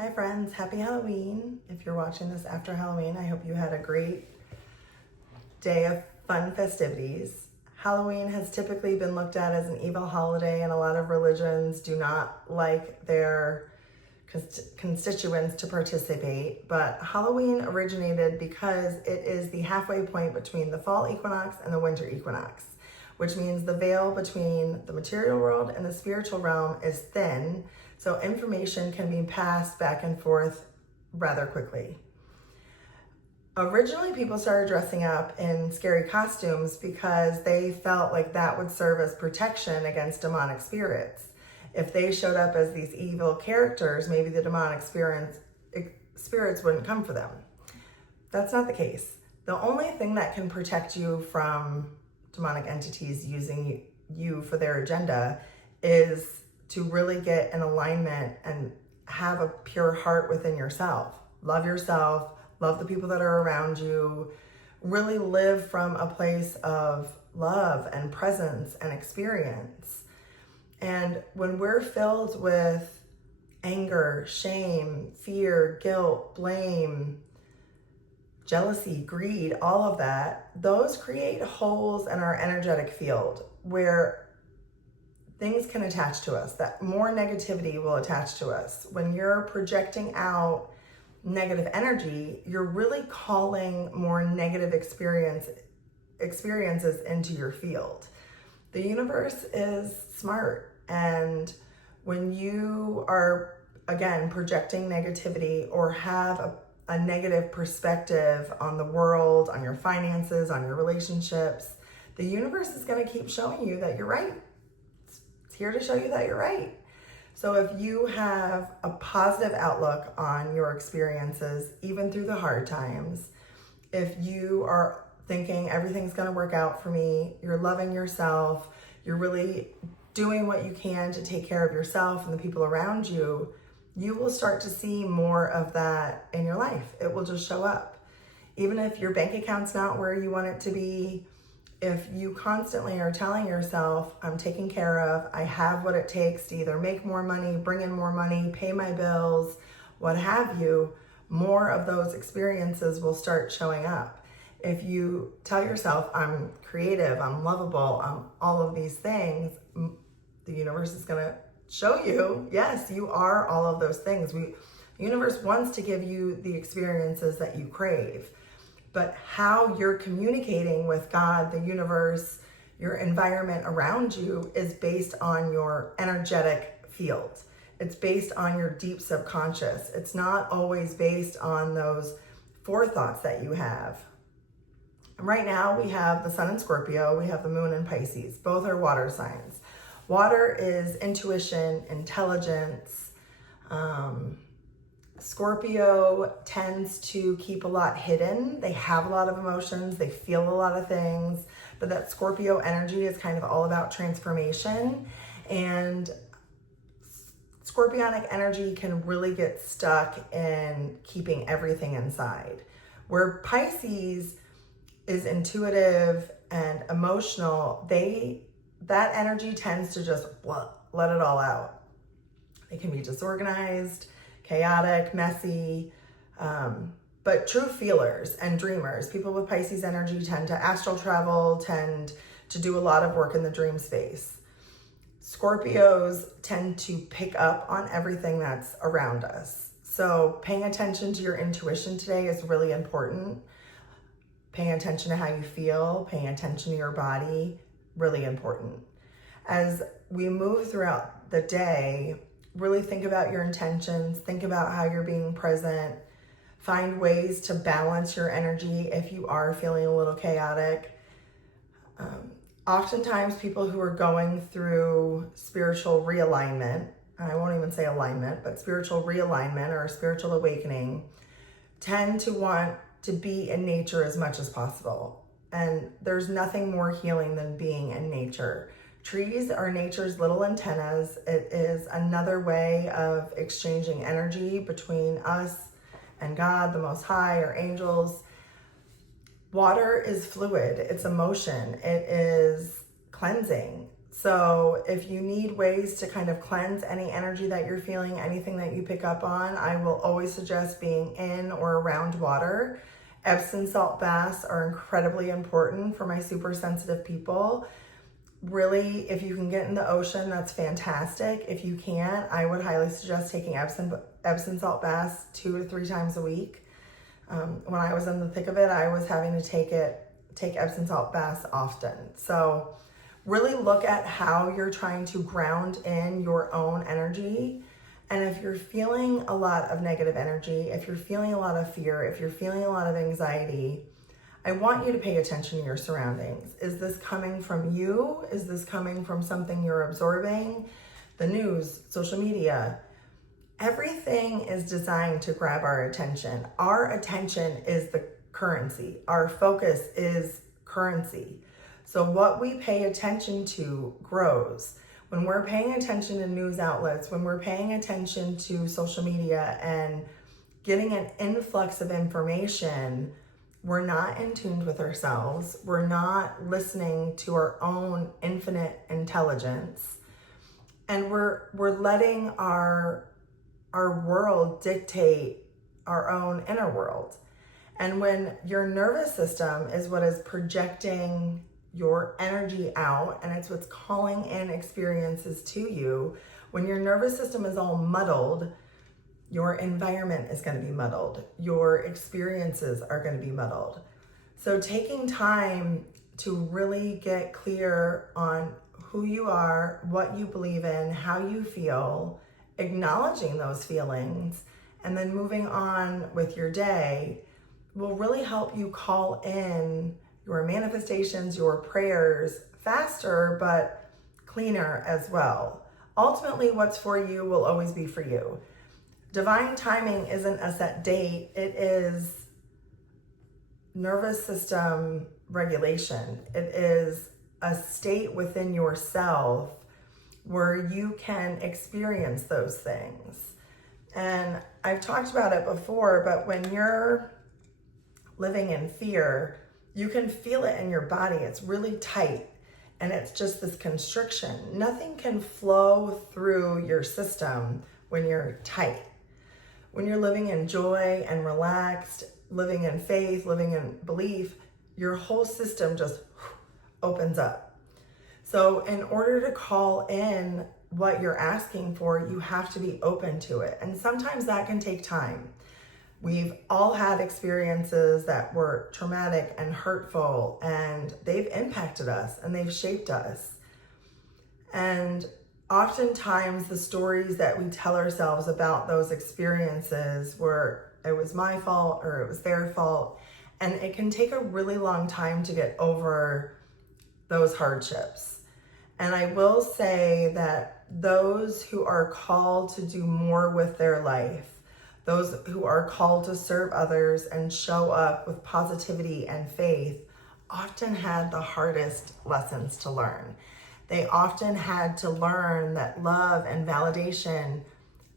Hi friends, happy Halloween. If you're watching this after Halloween, I hope you had a great day of fun festivities. Halloween has typically been looked at as an evil holiday, and a lot of religions do not like their constituents to participate. But Halloween originated because it is the halfway point between the fall equinox and the winter equinox, which means the veil between the material world and the spiritual realm is thin, so information can be passed back and forth rather quickly. Originally, people started dressing up in scary costumes because they felt like that would serve as protection against demonic spirits. If they showed up as these evil characters, maybe the demonic spirits wouldn't come for them. That's not the case. The only thing that can protect you from demonic entities using you for their agenda is to really get in alignment and have a pure heart within yourself. Love yourself, love the people that are around you, really live from a place of love and presence and experience. And when we're filled with anger, shame, fear, guilt, blame, jealousy, greed, all of that, those create holes in our energetic field where things can attach to us, that more negativity will attach to us. When you're projecting out negative energy, you're really calling more negative experiences into your field. The universe is smart, and when you are, again, projecting negativity or have a negative perspective on the world, on your finances, on your relationships, the universe is going to keep showing you that you're right. It's here to show you that you're right. So if you have a positive outlook on your experiences, even through the hard times, if you are thinking everything's going to work out for me, you're loving yourself, you're really doing what you can to take care of yourself and the people around you, you will start to see more of that in your life. It will just show up. Even if your bank account's not where you want it to be, if you constantly are telling yourself, I'm taken care of, I have what it takes to either make more money, bring in more money, pay my bills, what have you, more of those experiences will start showing up. If you tell yourself, I'm creative, I'm lovable, I'm all of these things, the universe is going to show you, yes, you are all of those things. The universe wants to give you the experiences that you crave. But how you're communicating with God, the universe, your environment around you is based on your energetic field. It's based on your deep subconscious. It's not always based on those forethoughts that you have. Right now we have the sun in Scorpio, we have the moon in Pisces. Both are water signs. Water is intuition, intelligence. Scorpio tends to keep a lot hidden. They have a lot of emotions. They feel a lot of things. But that Scorpio energy is kind of all about transformation. And Scorpionic energy can really get stuck in keeping everything inside. Where Pisces is intuitive and emotional, that energy tends to just let it all out. They can be disorganized, chaotic, messy, but true feelers and dreamers. People with Pisces energy tend to astral travel, tend to do a lot of work in the dream space. Scorpios tend to pick up on everything that's around us. So paying attention to your intuition today is really important. Paying attention to how you feel, paying attention to your body, really important. As we move throughout the day, really think about your intentions, think about how you're being present, find ways to balance your energy if you are feeling a little chaotic. Oftentimes people who are going through spiritual realignment, I won't even say alignment, but spiritual realignment or spiritual awakening, tend to want to be in nature as much as possible. And there's nothing more healing than being in nature. Trees are nature's little antennas. It is another way of exchanging energy between us and God, the Most High, or angels. Water is fluid. It's emotion. It is cleansing. So if you need ways to kind of cleanse any energy that you're feeling, anything that you pick up on, I will always suggest being in or around water. Epsom salt baths are incredibly important for my super sensitive people. Really, if you can get in the ocean, that's fantastic. If you can't, I would highly suggest taking Epsom salt baths 2 to 3 times a week. When I was in the thick of it, I was having to take Epsom salt baths often. So really look at how you're trying to ground in your own energy. And if you're feeling a lot of negative energy, if you're feeling a lot of fear, if you're feeling a lot of anxiety, I want you to pay attention to your surroundings. Is this coming from you? Is this coming from something you're absorbing? The news, social media, everything is designed to grab our attention. Our attention is the currency. Our focus is currency. So what we pay attention to grows. When we're paying attention to news outlets, when we're paying attention to social media and getting an influx of information, we're not in tune with ourselves. We're not listening to our own infinite intelligence. And we're letting our world dictate our own inner world. And when your nervous system is what is projecting your energy out, and it's what's calling in experiences to you, when your nervous system is all muddled, your environment is going to be muddled. Your experiences are going to be muddled. So taking time to really get clear on who you are, what you believe in, how you feel, acknowledging those feelings, and then moving on with your day will really help you call in your manifestations, your prayers faster, but cleaner as well. Ultimately, what's for you will always be for you. Divine timing isn't a set date. It is nervous system regulation. It is a state within yourself where you can experience those things. And I've talked about it before, but when you're living in fear, you can feel it in your body. It's really tight and it's just this constriction. Nothing can flow through your system when you're tight. When you're living in joy and relaxed, living in faith, living in belief, your whole system just opens up. So in order to call in what you're asking for, you have to be open to it. And sometimes that can take time. We've all had experiences that were traumatic and hurtful, and they've impacted us and they've shaped us. And oftentimes the stories that we tell ourselves about those experiences were, it was my fault or it was their fault. And it can take a really long time to get over those hardships. And I will say that those who are called to do more with their life, those who are called to serve others and show up with positivity and faith, often had the hardest lessons to learn. They often had to learn that love and validation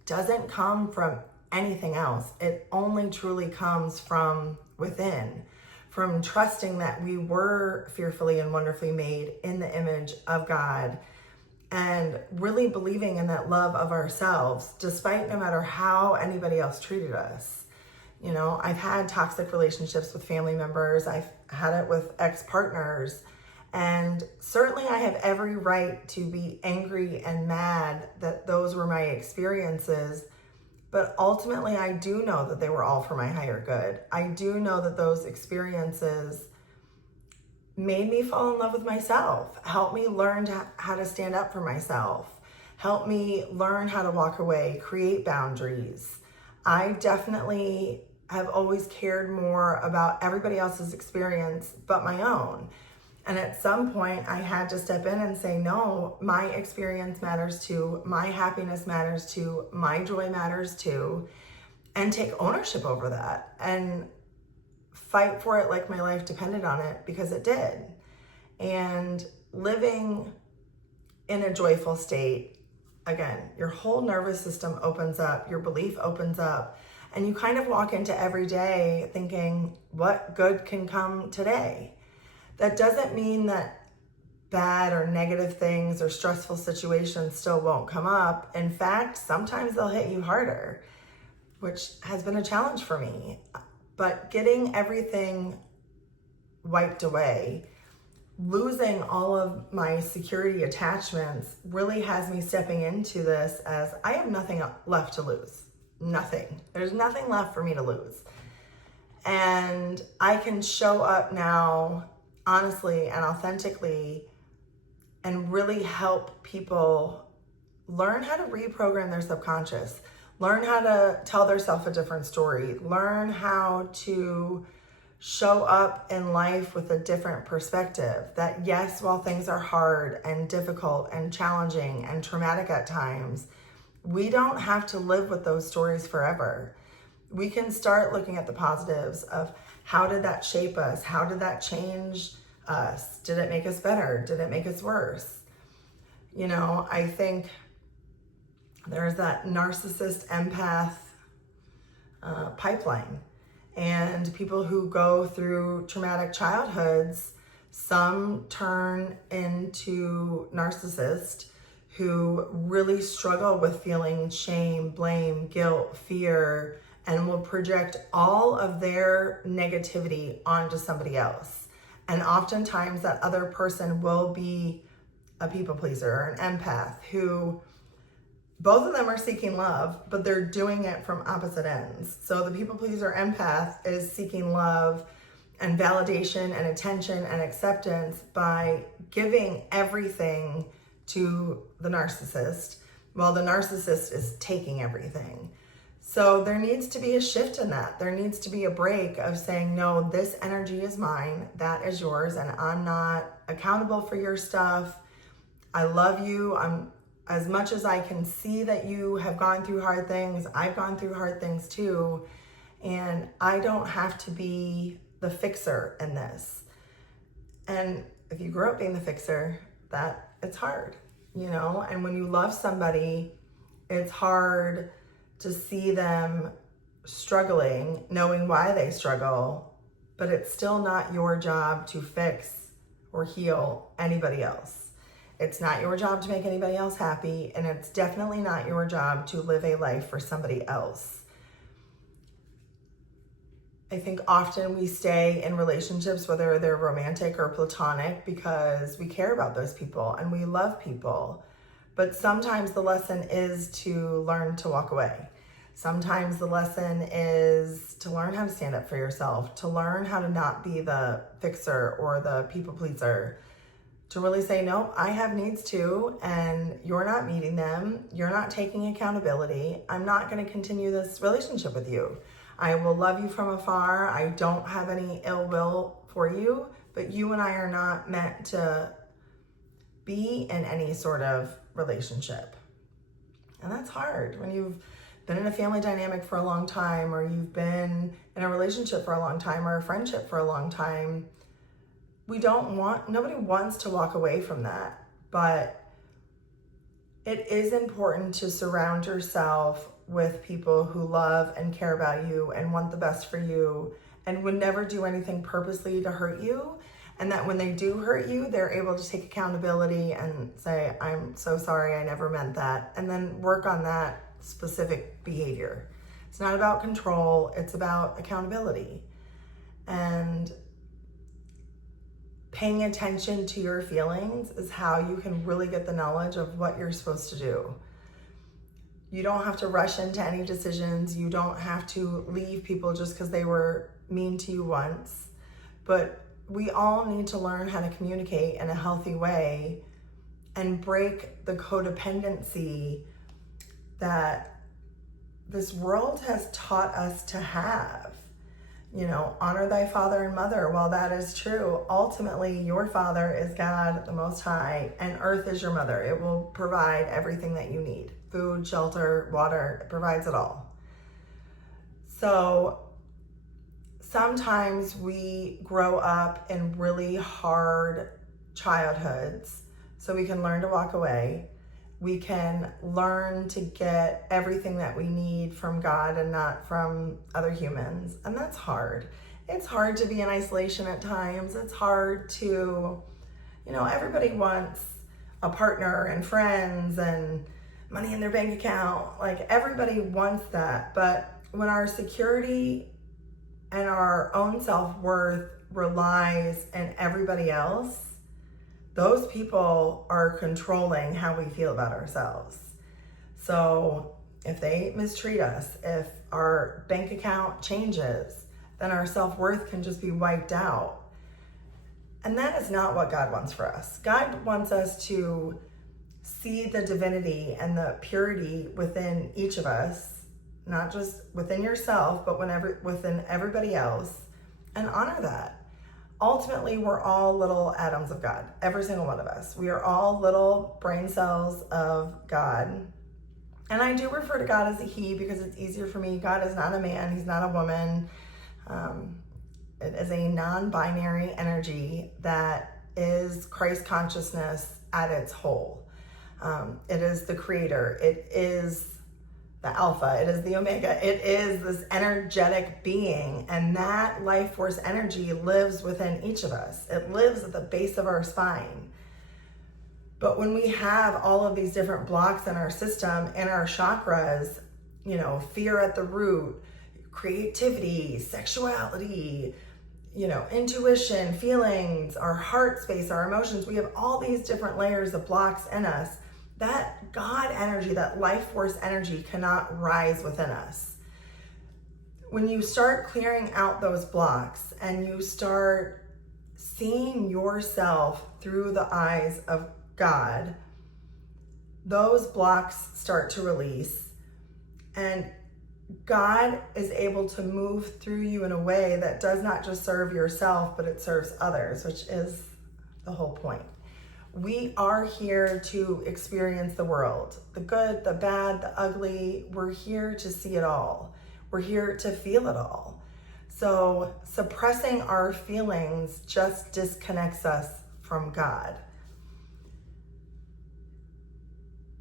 doesn't come from anything else. It only truly comes from within, from trusting that we were fearfully and wonderfully made in the image of God, and really believing in that love of ourselves, despite no matter how anybody else treated us. You know, I've had toxic relationships with family members. I've had it with ex-partners. And certainly I have every right to be angry and mad that those were my experiences. But ultimately, I do know that they were all for my higher good. I do know that those experiences made me fall in love with myself, helped me learn how to stand up for myself, helped me learn how to walk away, create boundaries. I definitely have always cared more about everybody else's experience but my own. And at some point I had to step in and say, no, my experience matters too, my happiness matters too, my joy matters too, and take ownership over that and fight for it like my life depended on it, because it did. And living in a joyful state, again, your whole nervous system opens up, your belief opens up, and you kind of walk into every day thinking, what good can come today? That doesn't mean that bad or negative things or stressful situations still won't come up. In fact, sometimes they'll hit you harder, which has been a challenge for me. But getting everything wiped away, losing all of my security attachments really has me stepping into this as I have nothing left to lose. Nothing. There's nothing left for me to lose. And I can show up now honestly and authentically and really help people learn how to reprogram their subconscious, learn how to tell themselves a different story, learn how to show up in life with a different perspective. That yes, while things are hard and difficult and challenging and traumatic at times, we don't have to live with those stories forever. We can start looking at the positives of how did that shape us? How did that change us? Did it make us better? Did it make us worse? You know, I think there's that narcissist empath pipeline. And people who go through traumatic childhoods, some turn into narcissists who really struggle with feeling shame, blame, guilt, fear, and will project all of their negativity onto somebody else. And oftentimes that other person will be a people pleaser or an empath who both of them are seeking love, but they're doing it from opposite ends. So the people pleaser empath is seeking love and validation and attention and acceptance by giving everything to the narcissist, while the narcissist is taking everything. So there needs to be a shift in that. There needs to be a break of saying, no, this energy is mine, that is yours, and I'm not accountable for your stuff. I love you. As much as I can see that you have gone through hard things, I've gone through hard things too. And I don't have to be the fixer in this. And if you grew up being the fixer, that it's hard, you know? And when you love somebody, it's hard to see them struggling, knowing why they struggle, but it's still not your job to fix or heal anybody else. It's not your job to make anybody else happy, and it's definitely not your job to live a life for somebody else. I think often we stay in relationships, whether they're romantic or platonic, because we care about those people and we love people. But sometimes the lesson is to learn to walk away. Sometimes the lesson is to learn how to stand up for yourself, to learn how to not be the fixer or the people pleaser. To really say, no, I have needs too, and you're not meeting them. You're not taking accountability. I'm not going to continue this relationship with you. I will love you from afar. I don't have any ill will for you, but you and I are not meant to be in any sort of relationship. And that's hard when you've been in a family dynamic for a long time, or you've been in a relationship for a long time, or a friendship for a long time. Nobody wants to walk away from that, but it is important to surround yourself with people who love and care about you and want the best for you and would never do anything purposely to hurt you. And that when they do hurt you, they're able to take accountability and say, I'm so sorry, I never meant that. And then work on that specific behavior. It's not about control, it's about accountability. And paying attention to your feelings is how you can really get the knowledge of what you're supposed to do. You don't have to rush into any decisions. You don't have to leave people just because they were mean to you once. But we all need to learn how to communicate in a healthy way and break the codependency that this world has taught us to have. You know, honor thy father and mother. While that is true, ultimately your father is God the Most High, and earth is your mother. It will provide everything that you need. Food, shelter, water, it provides it all. So sometimes we grow up in really hard childhoods so we can learn to walk away. We can learn to get everything that we need from God and not from other humans. And that's hard. It's hard to be in isolation at times. It's hard to everybody wants a partner and friends and money in their bank account. Like, everybody wants that. But when our security and our own self-worth relies on everybody else, those people are controlling how we feel about ourselves. So if they mistreat us, if our bank account changes, then our self-worth can just be wiped out. And that is not what God wants for us. God wants us to see the divinity and the purity within each of us, not just within yourself, but within everybody else, and honor that. Ultimately, we're all little atoms of God, every single one of us. We are all little brain cells of God. And I do refer to God as a he because it's easier for me. God is not a man, he's not a woman. It is a non-binary energy that is Christ consciousness at its whole. It is the creator. It is the alpha. It is the omega. It is this energetic being. And that life force energy lives within each of us. It lives at the base of our spine. But when we have all of these different blocks in our system, in our chakras, fear at the root, creativity, sexuality, intuition, feelings, our heart space, our emotions, we have all these different layers of blocks in us. That God energy, that life force energy cannot rise within us. When you start clearing out those blocks and you start seeing yourself through the eyes of God, those blocks start to release, and God is able to move through you in a way that does not just serve yourself, but it serves others, which is the whole point. We are here to experience the world, the good, the bad, the ugly. We're here to see it all. We're here to feel it all. So suppressing our feelings just disconnects us from God.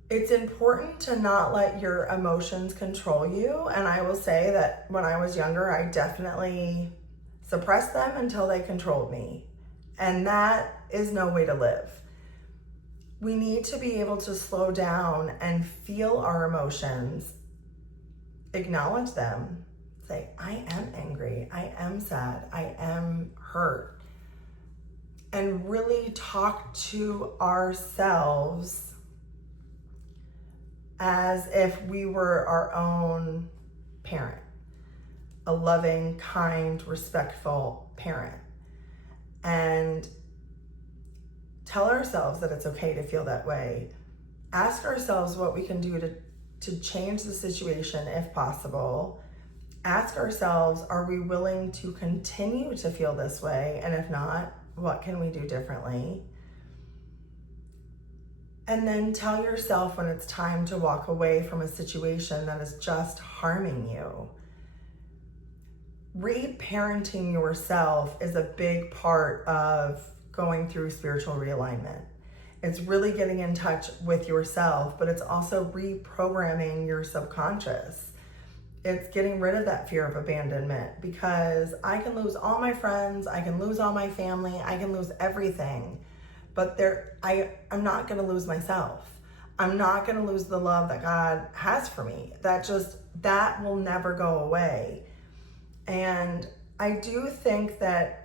It's important to not let your emotions control you. And I will say that when I was younger, I definitely suppressed them until they controlled me. And that is no way to live. We need to be able to slow down and feel our emotions, acknowledge them, say, I am angry, I am sad, I am hurt, and really talk to ourselves as if we were our own parent, a loving, kind, respectful parent. And tell ourselves that it's okay to feel that way. Ask ourselves what we can do to change the situation if possible. Ask ourselves, are we willing to continue to feel this way? And if not, what can we do differently? And then tell yourself when it's time to walk away from a situation that is just harming you. Reparenting yourself is a big part of going through spiritual realignment. It's really getting in touch with yourself, but it's also reprogramming your subconscious. It's getting rid of that fear of abandonment, because I can lose all my friends, I can lose all my family, I can lose everything. But I'm not going to lose myself. I'm not going to lose the love that God has for me. That will never go away. And I do think that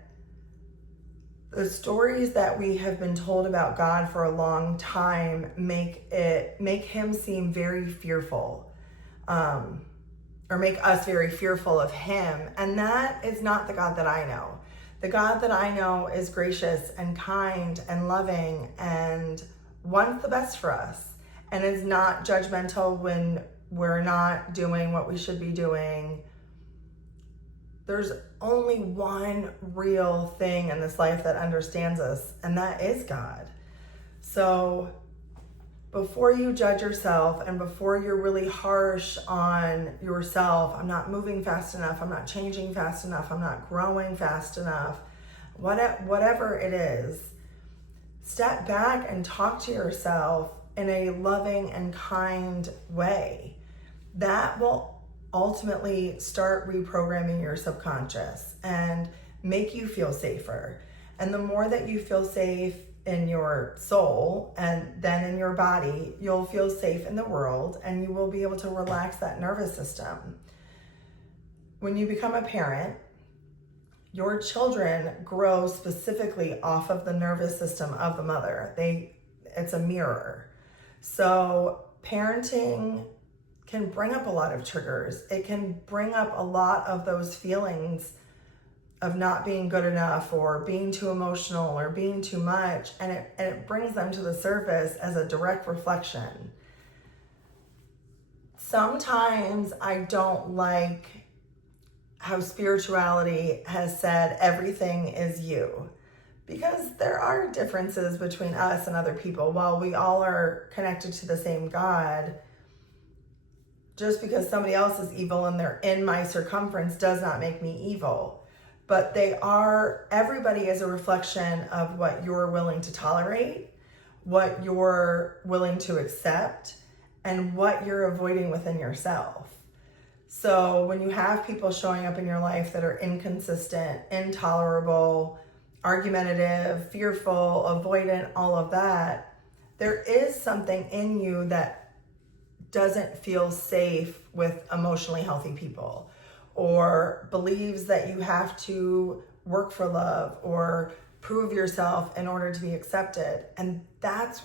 the stories that we have been told about God for a long time make him seem very fearful, or make us very fearful of him. And that is not the God that I know. The God that I know is gracious and kind and loving and wants the best for us, and is not judgmental when we're not doing what we should be doing. There's only one real thing in this life that understands us, and that is God. So before you judge yourself and before you're really harsh on yourself, I'm not moving fast enough, I'm not changing fast enough, I'm not growing fast enough, whatever it is, step back and talk to yourself in a loving and kind way. That will ultimately start reprogramming your subconscious and make you feel safer. And the more that you feel safe in your soul and then in your body, you'll feel safe in the world and you will be able to relax that nervous system. When you become a parent, your children grow specifically off of the nervous system of the mother. It's a mirror. So parenting can bring up a lot of triggers. It can bring up a lot of those feelings of not being good enough or being too emotional or being too much, and it brings them to the surface as a direct reflection. Sometimes I don't like how spirituality has said everything is you, because there are differences between us and other people. While we all are connected to the same God, just because somebody else is evil and they're in my circumference does not make me evil. But everybody is a reflection of what you're willing to tolerate, what you're willing to accept, and what you're avoiding within yourself. So when you have people showing up in your life that are inconsistent, intolerable, argumentative, fearful, avoidant, all of that, there is something in you that doesn't feel safe with emotionally healthy people, or believes that you have to work for love or prove yourself in order to be accepted. And that's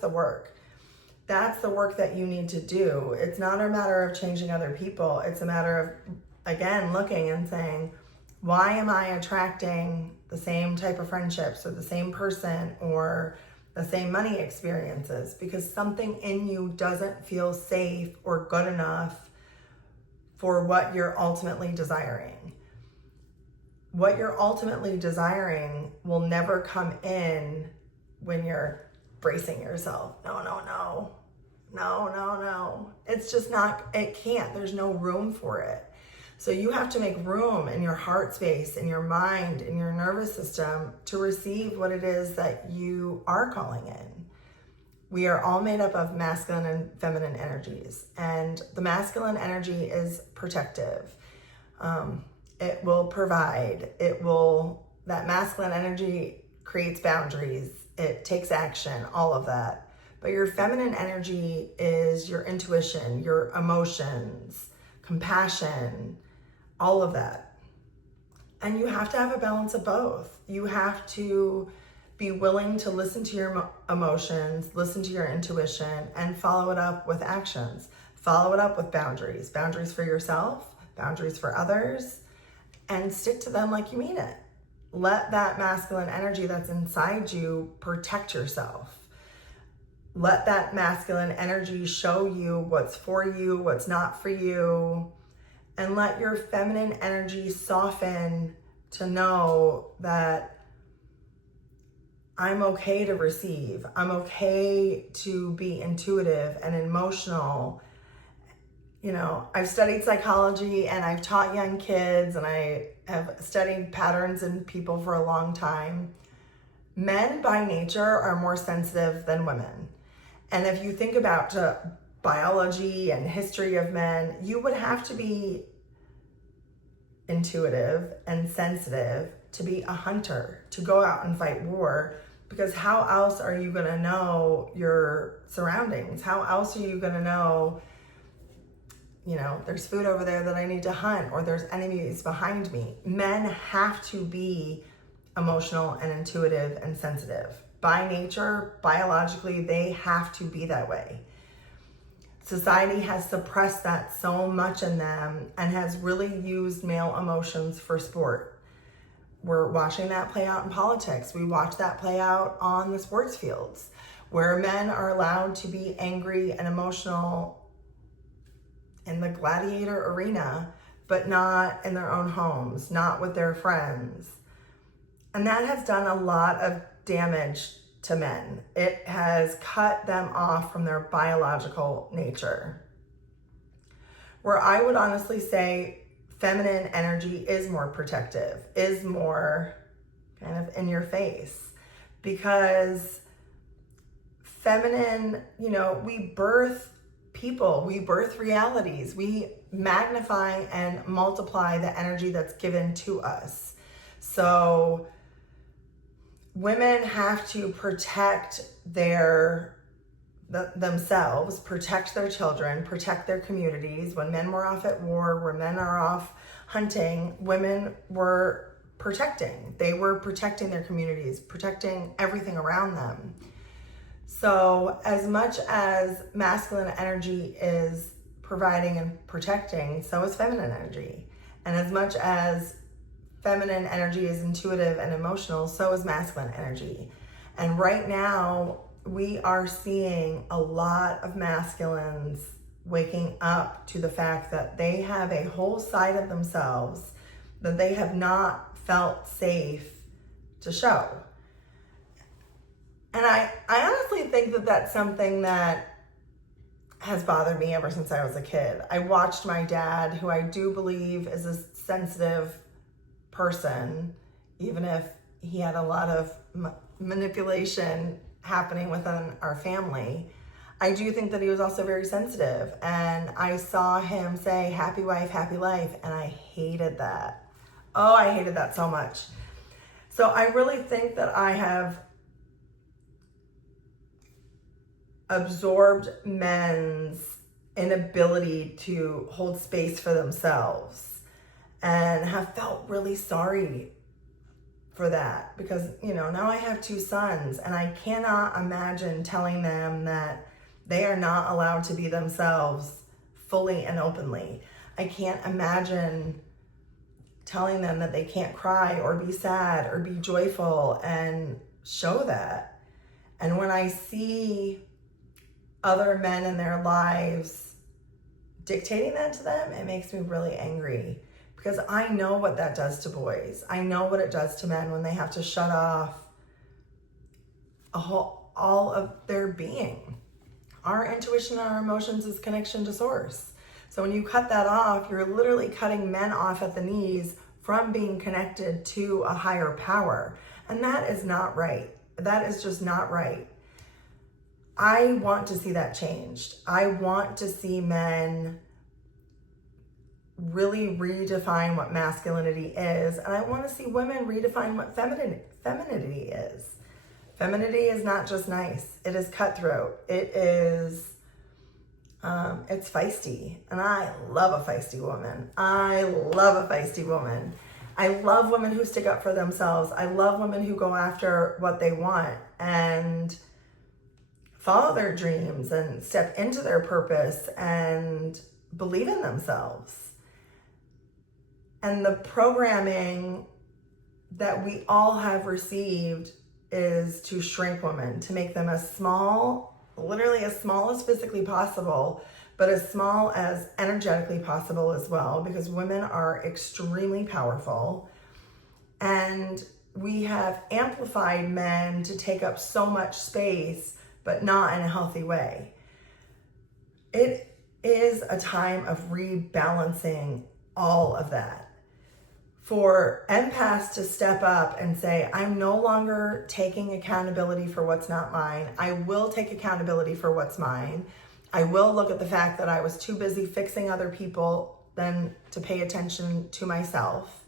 the work. That's the work that you need to do. It's not a matter of changing other people. It's a matter of, again, looking and saying, why am I attracting the same type of friendships or the same person or the same money experiences? Because something in you doesn't feel safe or good enough for what you're ultimately desiring. What you're ultimately desiring will never come in when you're bracing yourself. No. It's just not, it can't. There's no room for it. So you have to make room in your heart space, in your mind, in your nervous system to receive what it is that you are calling in. We are all made up of masculine and feminine energies, and the masculine energy is protective. It will provide. That masculine energy creates boundaries. It takes action, all of that. But your feminine energy is your intuition, your emotions, compassion, all of that. And you have to have a balance of both. You have to be willing to listen to your emotions, listen to your intuition, and follow it up with actions. Follow it up with boundaries. Boundaries for yourself, boundaries for others, and stick to them like you mean it. Let that masculine energy that's inside you protect yourself. Let that masculine energy show you what's for you, what's not for you, and let your feminine energy soften to know that I'm okay to receive. I'm okay to be intuitive and emotional. You know, I've studied psychology and I've taught young kids and I have studied patterns in people for a long time. Men by nature are more sensitive than women. And if you think about biology and history of men, you would have to be intuitive and sensitive to be a hunter, to go out and fight war. Because how else are you going to know your surroundings? How else are you going to know, there's food over there that I need to hunt, or there's enemies behind me? Men have to be emotional and intuitive and sensitive. By nature, biologically, they have to be that way. Society has suppressed that so much in them and has really used male emotions for sport. We're watching that play out in politics. We watch that play out on the sports fields, where men are allowed to be angry and emotional in the gladiator arena, but not in their own homes, not with their friends. And that has done a lot of damage to men. It has cut them off from their biological nature. Where I would honestly say feminine energy is more protective, is more kind of in your face, because feminine, we birth people, we birth realities, we magnify and multiply the energy that's given to us. So women have to protect themselves, protect their children, protect their communities. When men were off at war, when men are off hunting, women were protecting. They were protecting their communities, protecting everything around them. So as much as masculine energy is providing and protecting, so is feminine energy. And as much as feminine energy is intuitive and emotional, so is masculine energy. And right now, we are seeing a lot of masculines waking up to the fact that they have a whole side of themselves that they have not felt safe to show. And I honestly think that that's something that has bothered me ever since I was a kid. I watched my dad, who I do believe is a sensitive person, even if he had a lot of manipulation happening within our family. I do think that he was also very sensitive, and I saw him say happy wife, happy life, and I hated that. Oh, I hated that so much. So I really think that I have absorbed men's inability to hold space for themselves, and have felt really sorry for that, because now I have 2 sons, and I cannot imagine telling them that they are not allowed to be themselves fully and openly. I can't imagine telling them that they can't cry or be sad or be joyful and show that. And when I see other men in their lives dictating that to them, it makes me really angry, because I know what that does to boys. I know what it does to men when they have to shut off all of their being. Our intuition and our emotions is connection to source. So when you cut that off, you're literally cutting men off at the knees from being connected to a higher power. And that is not right. That is just not right. I want to see that changed. I want to see men really redefine what masculinity is, and I want to see women redefine what femininity is. Femininity is not just nice. It is cutthroat. It is, it's feisty, and I love a feisty woman. I love a feisty woman. I love women who stick up for themselves. I love women who go after what they want and follow their dreams and step into their purpose and believe in themselves. And the programming that we all have received is to shrink women, to make them as small, literally as small as physically possible, but as small as energetically possible as well, because women are extremely powerful. And we have amplified men to take up so much space, but not in a healthy way. It is a time of rebalancing all of that. For empaths to step up and say, I'm no longer taking accountability for what's not mine. I will take accountability for what's mine. I will look at the fact that I was too busy fixing other people than to pay attention to myself.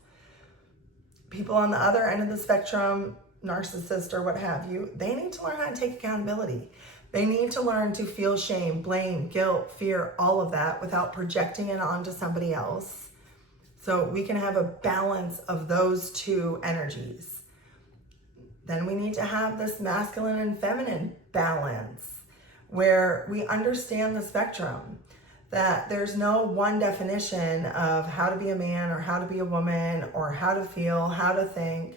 People on the other end of the spectrum, narcissist or what have you, they need to learn how to take accountability. They need to learn to feel shame, blame, guilt, fear, all of that without projecting it onto somebody else. So we can have a balance of those 2 energies. Then we need to have this masculine and feminine balance where we understand the spectrum, that there's no one definition of how to be a man or how to be a woman or how to feel, how to think.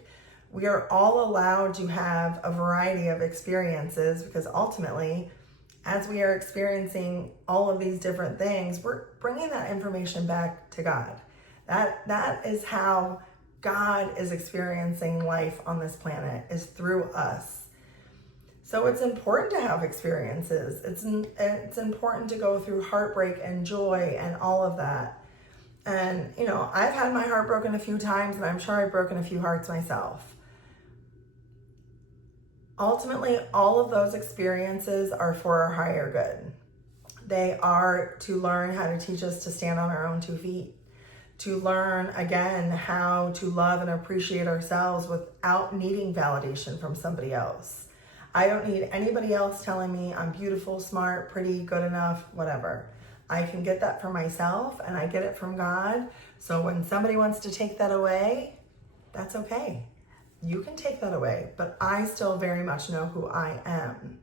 We are all allowed to have a variety of experiences, because ultimately, as we are experiencing all of these different things, we're bringing that information back to God. That is how God is experiencing life on this planet, is through us. So it's important to have experiences. It's important to go through heartbreak and joy and all of that. And, I've had my heart broken a few times, and I'm sure I've broken a few hearts myself. Ultimately, all of those experiences are for our higher good. They are to learn how to teach us to stand on our own 2 feet. to learn again how to love and appreciate ourselves without needing validation from somebody else. I don't need anybody else telling me I'm beautiful, smart, pretty, good enough, whatever. I can get that from myself, and I get it from God. So when somebody wants to take that away, that's okay. You can take that away, but I still very much know who I am.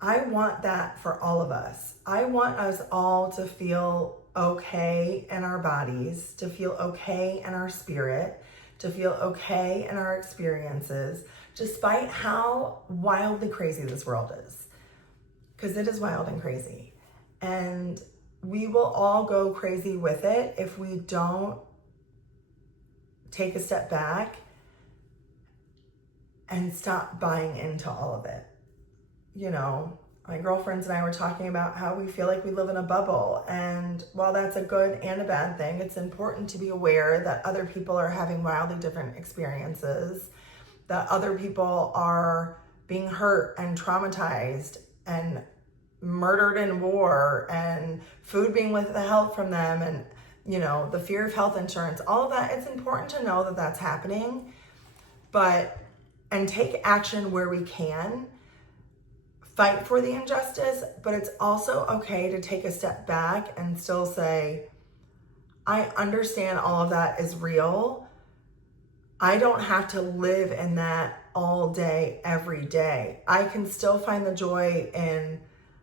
I want that for all of us. I want us all to feel okay in our bodies, to feel okay in our spirit, to feel okay in our experiences, despite how wildly crazy this world is. Because it is wild and crazy. And we will all go crazy with it if we don't take a step back and stop buying into all of it. You know, my girlfriends and I were talking about how we feel like we live in a bubble. And while that's a good and a bad thing, it's important to be aware that other people are having wildly different experiences, that other people are being hurt and traumatized and murdered in war, and food being withheld from them, and, you know, the fear of health insurance, all of that. It's important to know that that's happening, and take action where we can. Fight for the injustice, but it's also okay to take a step back and still say, I understand all of that is real. I don't have to live in that all day, every day. I can still find the joy in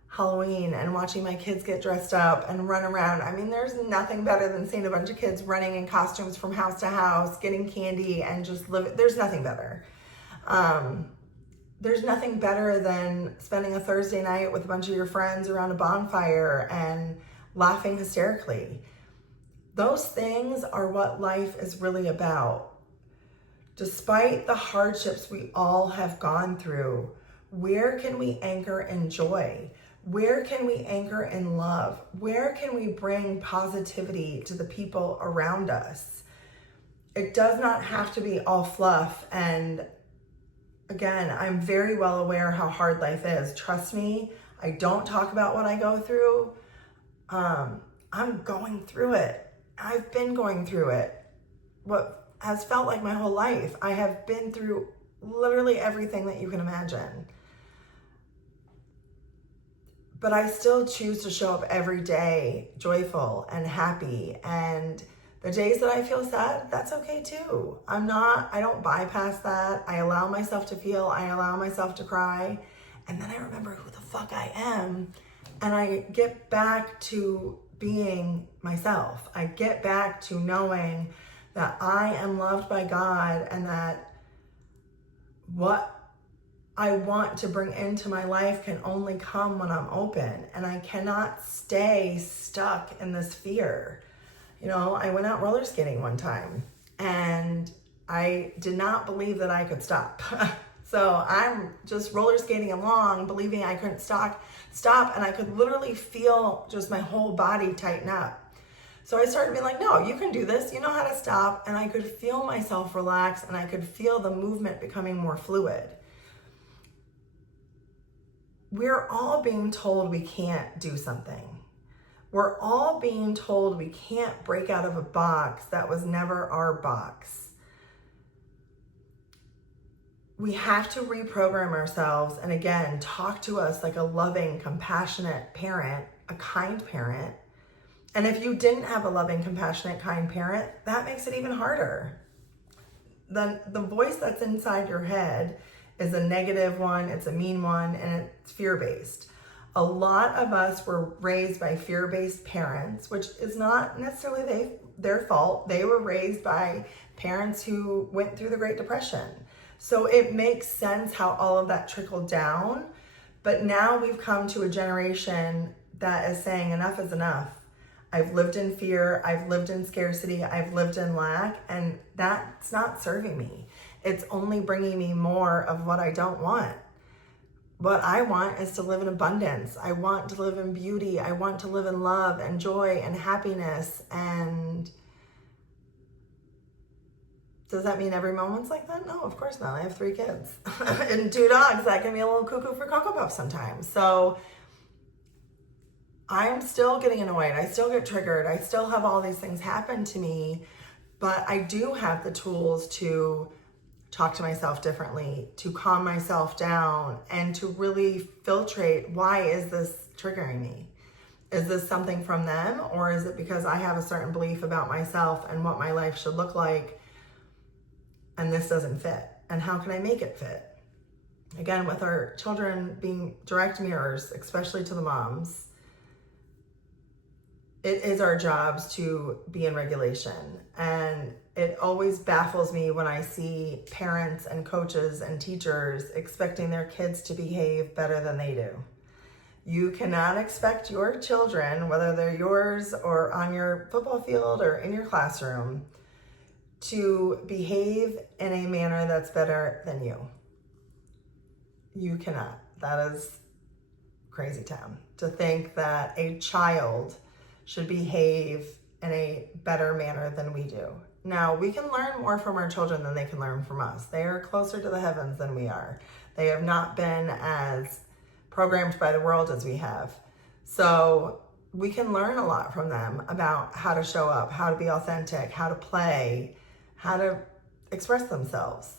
Halloween and watching my kids get dressed up and run around. I mean, there's nothing better than seeing a bunch of kids running in costumes from house to house, getting candy and just living. There's nothing better. There's nothing better than spending a Thursday night with a bunch of your friends around a bonfire and laughing hysterically. Those things are what life is really about. Despite the hardships we all have gone through, where can we anchor in joy? Where can we anchor in love? Where can we bring positivity to the people around us? It does not have to be all fluff. And again, I'm very well aware how hard life is. Trust me, I don't talk about what I go through. I'm going through it. I've been going through it. What has felt like my whole life. I have been through literally everything that you can imagine. But I still choose to show up every day joyful and happy. And the days that I feel sad, that's okay too. I don't bypass that. I allow myself to feel, I allow myself to cry. And then I remember who the fuck I am. And I get back to being myself. I get back to knowing that I am loved by God, and that what I want to bring into my life can only come when I'm open. And I cannot stay stuck in this fear. You know, I went out roller skating one time and I did not believe that I could stop. So I'm just roller skating along, believing I couldn't stop, and I could literally feel just my whole body tighten up. So I started being like, no, you can do this. You know how to stop. And I could feel myself relax, and I could feel the movement becoming more fluid. We're all being told we can't do something. We're all being told we can't break out of a box that was never our box. We have to reprogram ourselves, and again, talk to us like a loving, compassionate parent, a kind parent. And if you didn't have a loving, compassionate, kind parent, that makes it even harder. The voice that's inside your head is a negative one, it's a mean one, and it's fear-based. A lot of us were raised by fear-based parents, which is not necessarily their fault. They were raised by parents who went through the Great Depression. So it makes sense how all of that trickled down. But now we've come to a generation that is saying enough is enough. I've lived in fear, I've lived in scarcity, I've lived in lack, and that's not serving me. It's only bringing me more of what I don't want. What I want is to live in abundance. I want to live in beauty. I want to live in love and joy and happiness. And does that mean every moment's like that? No, of course not. I have 3 kids and 2 dogs. That can be a little cuckoo for Cocoa Puffs sometimes. So I'm still getting annoyed. I still get triggered. I still have all these things happen to me, but I do have the tools to talk to myself differently, to calm myself down, and to really filtrate, why is this triggering me? Is this something from them, or is it because I have a certain belief about myself and what my life should look like, and this doesn't fit? And how can I make it fit? Again, with our children being direct mirrors, especially to the moms, it is our jobs to be in regulation. And it always baffles me when I see parents and coaches and teachers expecting their kids to behave better than they do. You cannot expect your children, whether they're yours or on your football field or in your classroom, to behave in a manner that's better than you. You cannot. That is crazy town, to think that a child should behave in a better manner than we do. Now, we can learn more from our children than they can learn from us. They are closer to the heavens than we are. They have not been as programmed by the world as we have. So we can learn a lot from them about how to show up, how to be authentic, how to play, how to express themselves.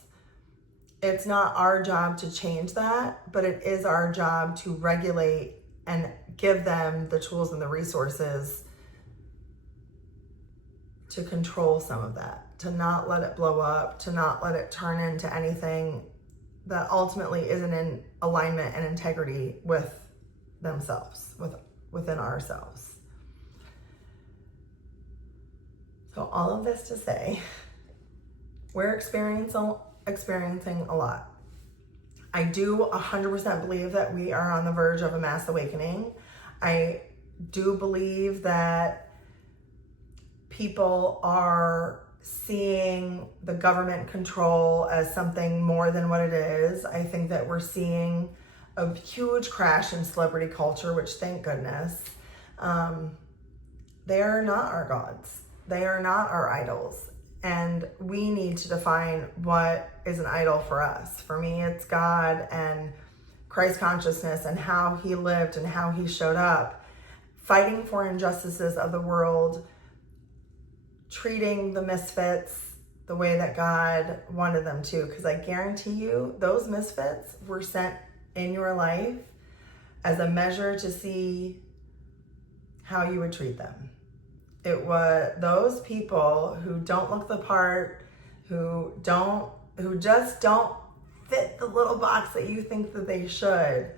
It's not our job to change that, but it is our job to regulate and give them the tools and the resources to control some of that, to not let it blow up, to not let it turn into anything that ultimately isn't in alignment and integrity with themselves, within ourselves. So all of this to say, we're experiencing a lot. I do 100% believe that we are on the verge of a mass awakening. I do believe that people are seeing the government control as something more than what it is. I think that we're seeing a huge crash in celebrity culture, which thank goodness. They are not our gods. They are not our idols. And we need to define what is an idol for us. For me, it's God and Christ consciousness and how he lived and how he showed up, fighting for injustices of the world, treating the misfits the way that God wanted them to. Because I guarantee you, those misfits were sent in your life as a measure to see how you would treat them. It was those people who don't look the part, who just don't fit the little box that you think that they should.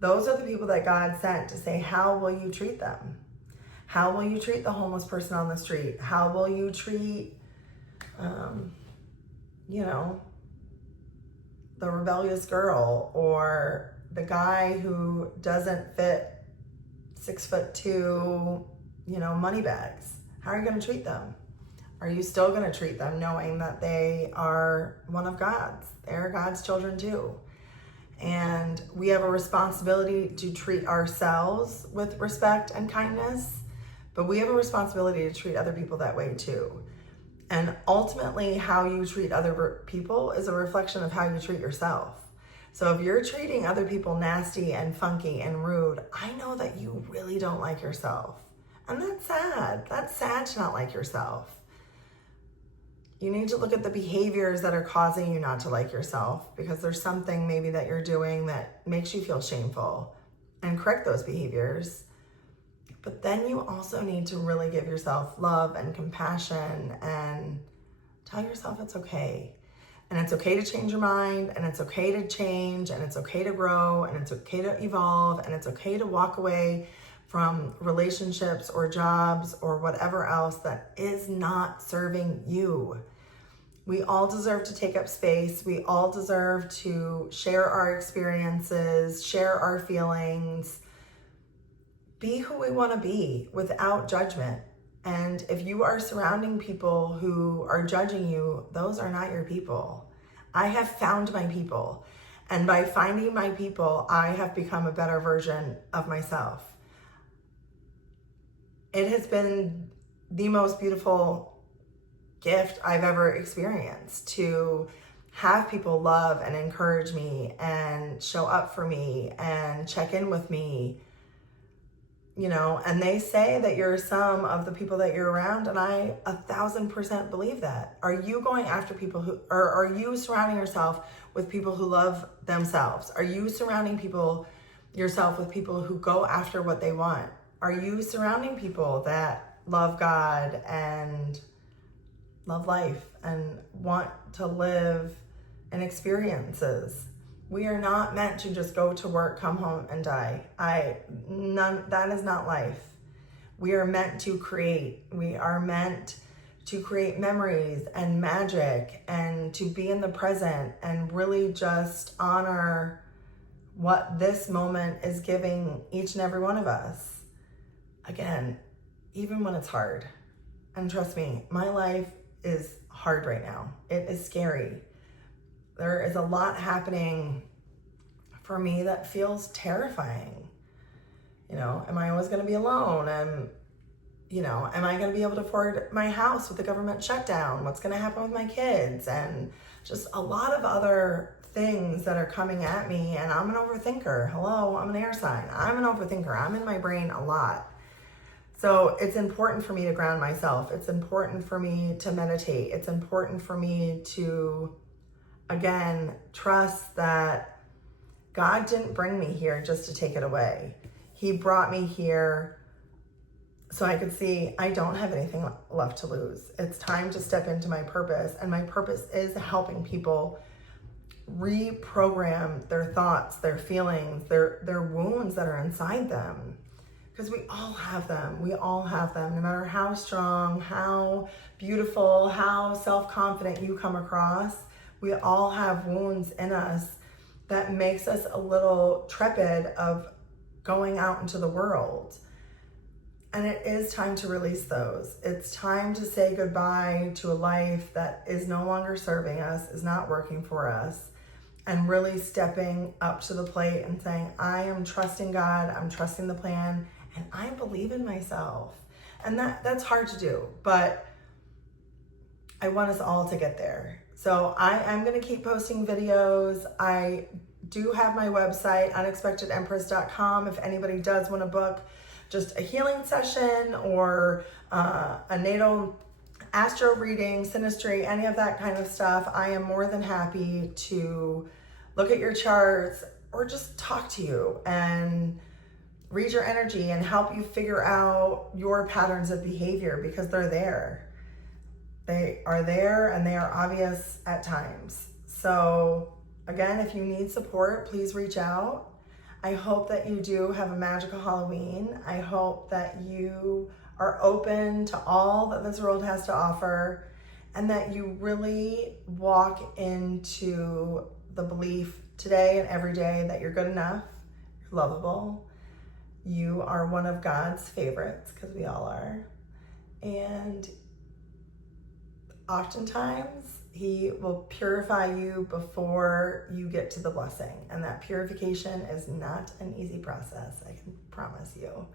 Those are the people that God sent to say, how will you treat them? How will you treat the homeless person on the street? How will you treat, the rebellious girl, or the guy who doesn't fit 6'2", money bags? How are you going to treat them? Are you still going to treat them knowing that they are one of God's? They're God's children too. And we have a responsibility to treat ourselves with respect and kindness, but we have a responsibility to treat other people that way too. And ultimately, how you treat other people is a reflection of how you treat yourself. So if you're treating other people nasty and funky and rude, I know that you really don't like yourself. And that's sad. That's sad to not like yourself. You need to look at the behaviors that are causing you not to like yourself, because there's something maybe that you're doing that makes you feel shameful, and correct those behaviors. But then you also need to really give yourself love and compassion and tell yourself it's okay. And it's okay to change your mind, and it's okay to change, and it's okay to grow, and it's okay to evolve, and it's okay to walk away from relationships or jobs or whatever else that is not serving you. We all deserve to take up space. We all deserve to share our experiences, share our feelings, be who we want to be without judgment. And if you are surrounding people who are judging you, those are not your people. I have found my people. And by finding my people, I have become a better version of myself. It has been the most beautiful gift I've ever experienced, to have people love and encourage me and show up for me and check in with me you know, and they say that you're a sum of the people that you're around, and I 1,000% believe that. Are you going after people who, or are you surrounding yourself with people who love themselves? Are you surrounding yourself with people who go after what they want? Are you surrounding people that love God and love life and want to live in experiences? We are not meant to just go to work, come home, and die. That is not life. We are meant to create. We are meant to create memories and magic and to be in the present and really just honor what this moment is giving each and every one of us. Again, even when it's hard. And trust me, my life is hard right now. It is scary. There is a lot happening for me that feels terrifying. You know, am I always going to be alone? Am I going to be able to afford my house with the government shutdown? What's going to happen with my kids? And just a lot of other things that are coming at me. And I'm an overthinker. Hello, I'm an air sign. I'm an overthinker. I'm in my brain a lot. So it's important for me to ground myself. It's important for me to meditate. It's important for me to, again, trust that God didn't bring me here just to take it away. He brought me here so I could see I don't have anything left to lose. It's time to step into my purpose. And my purpose is helping people reprogram their thoughts, their feelings, their wounds that are inside them. Because we all have them. We all have them. No matter how strong, how beautiful, how self-confident you come across, we all have wounds in us that makes us a little trepid of going out into the world. And it is time to release those. It's time to say goodbye to a life that is no longer serving us, is not working for us, and really stepping up to the plate and saying, I am trusting God, I'm trusting the plan, and I believe in myself. And that's hard to do, but I want us all to get there. So I am going to keep posting videos. I do have my website, unexpectedempress.com. If anybody does want to book just a healing session or a natal astro reading, synastry, any of that kind of stuff, I am more than happy to look at your charts or just talk to you and read your energy and help you figure out your patterns of behavior, because they're there. They are there and they are obvious at times. So again, if you need support, please reach out. I hope that you do have a magical Halloween. I hope that you are open to all that this world has to offer, and that you really walk into the belief today and every day that you're good enough, you're lovable, you are one of God's favorites, because we all are. And oftentimes He will purify you before you get to the blessing. And that purification is not an easy process, I can promise you.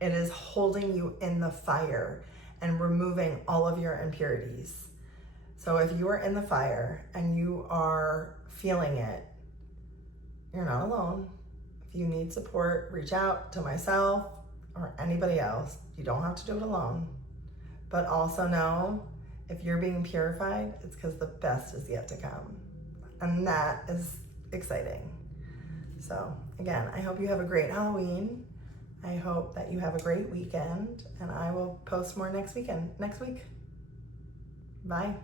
It is holding you in the fire and removing all of your impurities. So if you are in the fire and you are feeling it, you're not alone. If you need support, reach out to myself or anybody else. You don't have to do it alone. But also know, if you're being purified, it's because the best is yet to come. And that is exciting. So again, I hope you have a great Halloween. I hope that you have a great weekend, and I will post more next week. Bye.